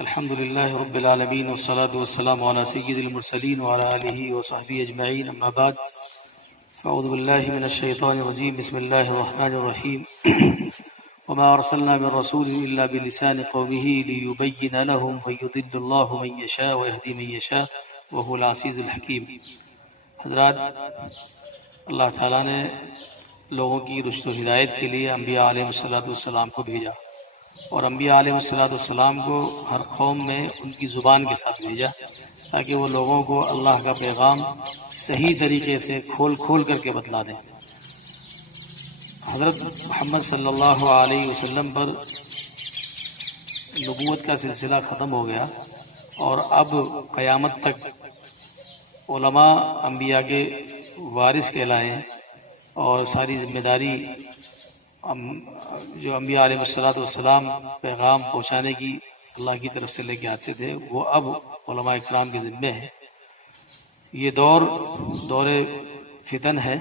الحمد لله رب العالمين والصلاة والسلام على سيد المرسلين وعلى آله وصحبه أجمعين أما بعد فأعوذ بالله من الشيطان الرجيم بسم الله الرحمن الرحيم وما أرسلنا من رسول إلا بلسان قومه ليبين لهم فيضل الله من يشاء ويهدي من يشاء وهو العزيز الحكيم۔ حضرات، اللہ تعالیٰ نے لوگوں کی رشد و ہدایت کے لیے انبیاء علیہ السلام کو بھیجا، اور انبیاء علیہ السلام کو ہر قوم میں ان کی زبان کے ساتھ بھیجا تاکہ وہ لوگوں کو اللہ کا پیغام صحیح طریقے سے کھول کر کے بتلا دیں۔ حضرت محمد صلی اللہ علیہ وسلم پر نبوت کا سلسلہ ختم ہو گیا، اور اب قیامت تک علماء انبیاء کے وارث کہلائیں، اور ساری ذمہ داری جو انبیاء علیہ السلام پیغام پہنچانے کی اللہ کی طرف سے لے کے آتے تھے وہ اب علماء اکرام کے ذمے ہے۔ یہ دور فتن ہے،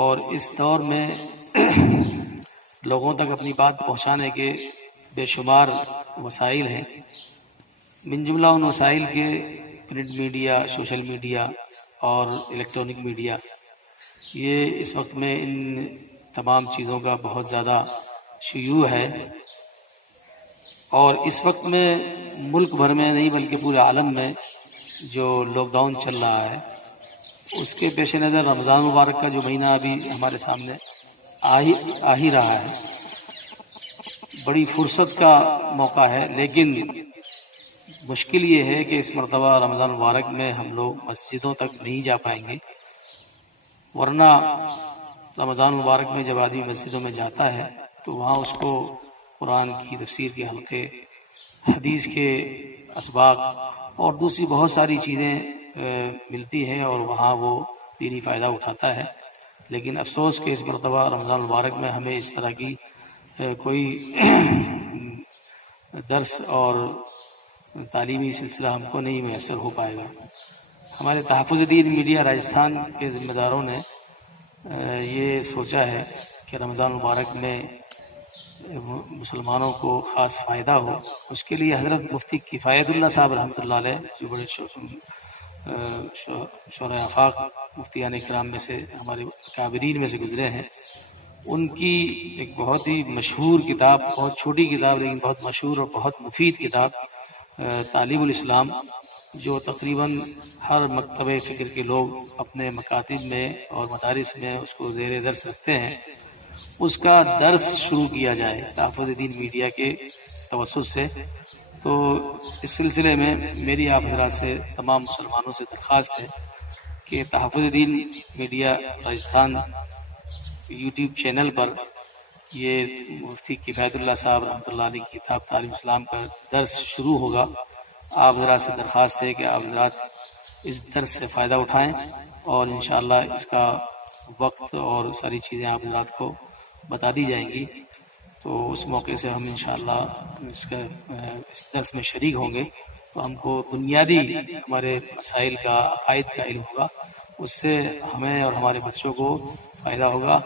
اور اس دور میں لوگوں تک اپنی بات پہنچانے کے بے شمار وسائل ہیں۔ من جملہ ان وسائل کے پرنٹ میڈیا، سوشل میڈیا اور الیکٹرانک میڈیا، یہ اس وقت میں ان تمام چیزوں کا بہت زیادہ شیوع ہے، اور اس وقت میں ملک بھر میں نہیں بلکہ پورے عالم میں جو لاک ڈاؤن چل رہا ہے اس کے پیش نظر رمضان مبارک کا جو مہینہ ابھی ہمارے سامنے آ ہی رہا ہے، بڑی فرصت کا موقع ہے، لیکن مشکل یہ ہے کہ اس مرتبہ رمضان مبارک میں ہم لوگ مسجدوں تک نہیں جا پائیں گے، ورنہ رمضان مبارک میں جب آدمی مسجدوں میں جاتا ہے تو وہاں اس کو قرآن کی تفسیر کے حلقے، حدیث کے اسباق اور دوسری بہت ساری چیزیں ملتی ہیں، اور وہاں وہ دینی فائدہ اٹھاتا ہے۔ لیکن افسوس کہ اس مرتبہ رمضان مبارک میں ہمیں اس طرح کی کوئی درس اور تعلیمی سلسلہ ہم کو نہیں میسر ہو پائے گا۔ ہمارے تحفظ دین میڈیا راجستھان کے ذمہ داروں نے یہ سوچا ہے کہ رمضان مبارک میں مسلمانوں کو خاص فائدہ ہو، اس کے لیے حضرت مفتی کفایت اللہ صاحب رحمۃ اللہ علیہ، جو بڑے شورۂ آفاق مفتیان اکرام میں سے، ہمارے کابرین میں سے گزرے ہیں، ان کی ایک بہت ہی مشہور کتاب، بہت چھوٹی کتاب لیکن بہت مشہور اور بہت مفید کتاب تعلیم الاسلام، جو تقریباً ہر مکتبہ فکر کے لوگ اپنے مکاتب میں اور مدارس میں اس کو زیر درس رکھتے ہیں، اس کا درس شروع کیا جائے تحفظ دین میڈیا کے توسط سے۔ تو اس سلسلے میں میری آپ حضرات سے، تمام مسلمانوں سے درخواست ہے کہ تحفظ دین میڈیا راجستھان یوٹیوب چینل پر یہ مفتی کفایت اللہ صاحب رحمۃ اللہ علیہ کی کتاب تعلیم اسلام کا درس شروع ہوگا۔ آپ حضرات سے درخواست ہے کہ آپ حضرات اس درس سے فائدہ اٹھائیں، اور انشاءاللہ اس کا وقت اور ساری چیزیں آپ حضرات کو بتا دی جائیں گی، تو اس موقع سے ہم انشاءاللہ اس درس میں شریک ہوں گے، تو ہم کو بنیادی ہمارے مسائل کا، عقائد کا علم ہوگا، اس سے ہمیں اور ہمارے بچوں کو فائدہ ہوگا،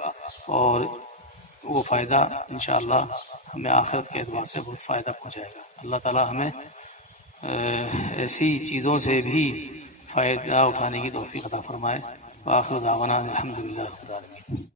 اور وہ فائدہ انشاءاللہ ہمیں آخرت کے اعتبار سے بہت فائدہ پہنچائے گا۔ اللہ تعالی ہمیں ایسی چیزوں سے بھی فائدہ اٹھانے کی توفیق عطا فرمائے۔ وآخر دعوانا الحمدللہ رب العالمین۔